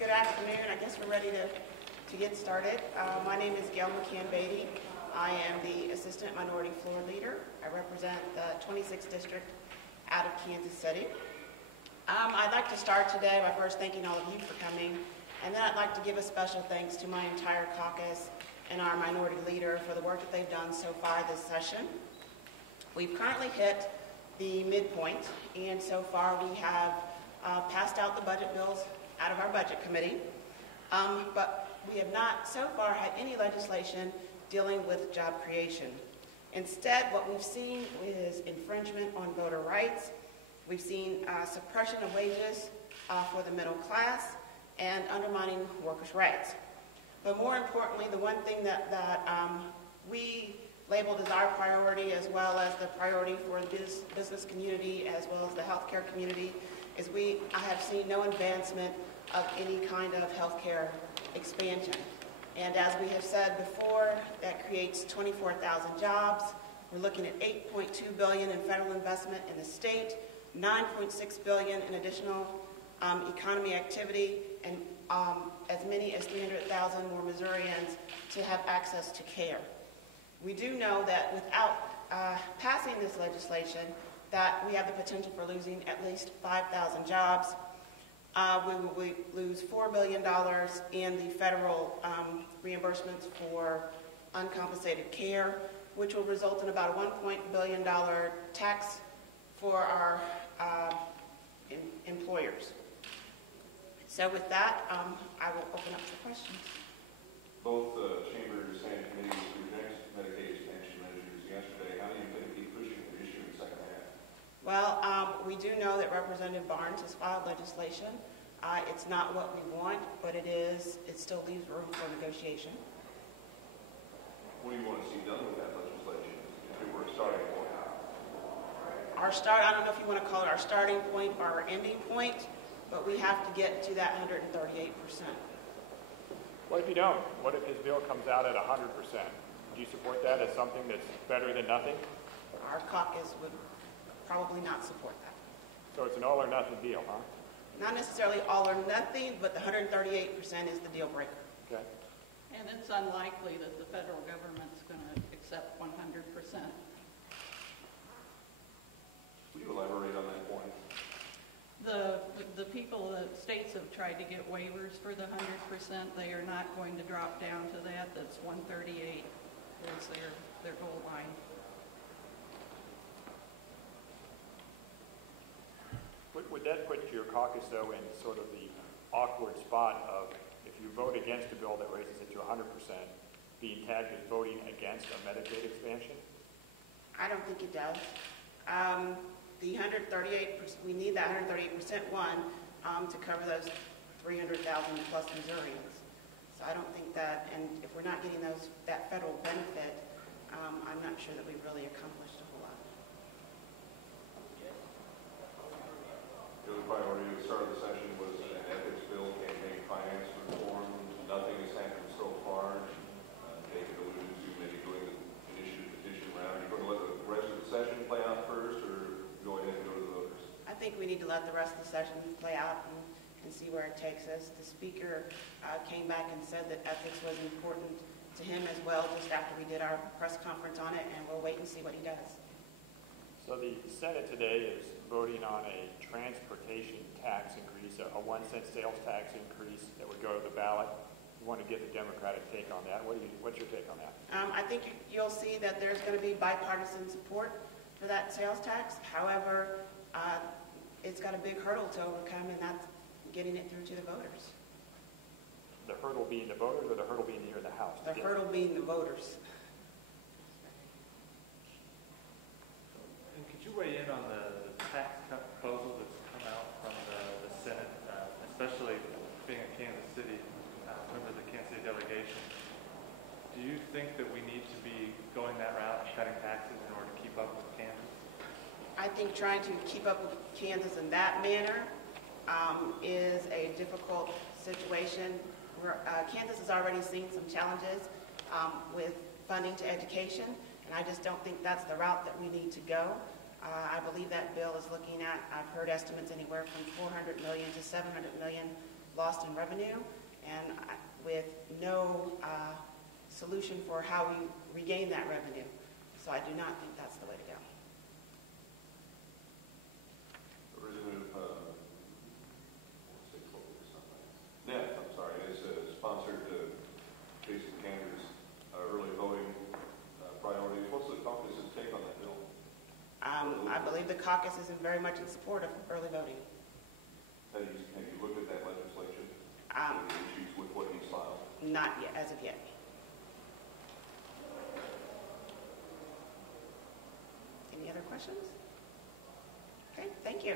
Good afternoon. I guess we're ready to get started. My name is Gail McCann-Beatty. I am the Assistant Minority Floor Leader. I represent the 26th District out of Kansas City. I'd like to start today by first thanking all of you for coming, and then I'd like to give a special thanks to my entire caucus and our minority leader for the work that they've done so far this session. We've currently hit the midpoint, and so far we have passed out the budget bills out of our budget committee, but we have not so far had any legislation dealing with job creation. Instead, what we've seen is infringement on voter rights. We've seen suppression of wages for the middle class and undermining workers' rights. But more importantly, the one thing that we labeled as our priority, as well as the priority for the business community, as well as the healthcare community, is I have seen no advancement of any kind of healthcare expansion. And as we have said before, that creates 24,000 jobs. We're looking at $8.2 billion in federal investment in the state, $9.6 billion in additional economy activity, and as many as 300,000 more Missourians to have access to care. We do know that without passing this legislation, that we have the potential for losing at least 5,000 jobs. We will lose $4 billion in the federal reimbursements for uncompensated care, which will result in about a $1 billion tax for our employers. So with that, I will open up for questions. Both chambers and committees rejected Medicaid expansion measures yesterday. How do you think keep pushing the issue in the second half? Well, we do know that Representative Barnes has filed legislation. It's not what we want, but it still leaves room for negotiation. What do you want to see done with that legislation if it were a starting point? I don't know if you want to call it our starting point or our ending point, but we have to get to that 138%. What if you don't? What if his bill comes out at 100%? Do you support that as something that's better than nothing? Our caucus would probably not support that. So it's an all or nothing deal, huh? Not necessarily all or nothing, but the 138% is the deal breaker. Okay. And it's unlikely that the federal government's going to accept 100%. Would you elaborate on that point? The people, the states have tried to get waivers for the 100%. They are not going to drop down to that. That's 138 is their goal line. Would that put your caucus, though, in sort of the awkward spot of if you vote against a bill that raises it to 100%, being tagged as voting against a Medicaid expansion? I don't think it does. The 138%, we need that 138% to cover those 300,000 plus Missourians. So I don't think that, and if we're not getting that federal benefit, I'm not sure that we've really accomplished a whole lot. The other priority at the start of the session was an ethics bill, campaign finance reform. Nothing has happened so far. David alluded to maybe doing the initiative petition round. Are you going to let the rest of the session play out first, or go ahead and go to the voters? I think we need to let the rest of the session play out and see where it takes us. The speaker came back and said that ethics was important to him as well just after we did our press conference on it, and we'll wait and see what he does. So the Senate today is voting on a transportation tax increase, a 1-cent sales tax increase that would go to the ballot. You want to get the Democratic take on that. What's your take on that? I think you'll see that there's going to be bipartisan support for that sales tax. However, it's got a big hurdle to overcome, and that's getting it through to the voters. The hurdle being the voters, or the hurdle being here in the House? The hurdle being the voters. And could you weigh in on the tax cut proposal that's come out from the Senate, especially being a Kansas City member of the Kansas City delegation? Do you think that we need to be going that route, cutting taxes in order to keep up with Kansas? I think trying to keep up with Kansas in that manner is a difficult situation. Kansas has already seen some challenges with funding to education, and I just don't think that's the route that we need to go. I believe that bill is looking at, I've heard estimates anywhere from $400 million to $700 million lost in revenue and with no solution for how we regain that revenue. So I do not think that's the way to go. Net, I'm sorry, is sponsored Jason Cantor's early voting priorities. What's the caucus's take on that bill? I believe the caucus is very much in support of early voting. Have you looked at that legislation? Um, The issues with what he's filed? Not yet, as of yet. Any other questions? Okay, thank you.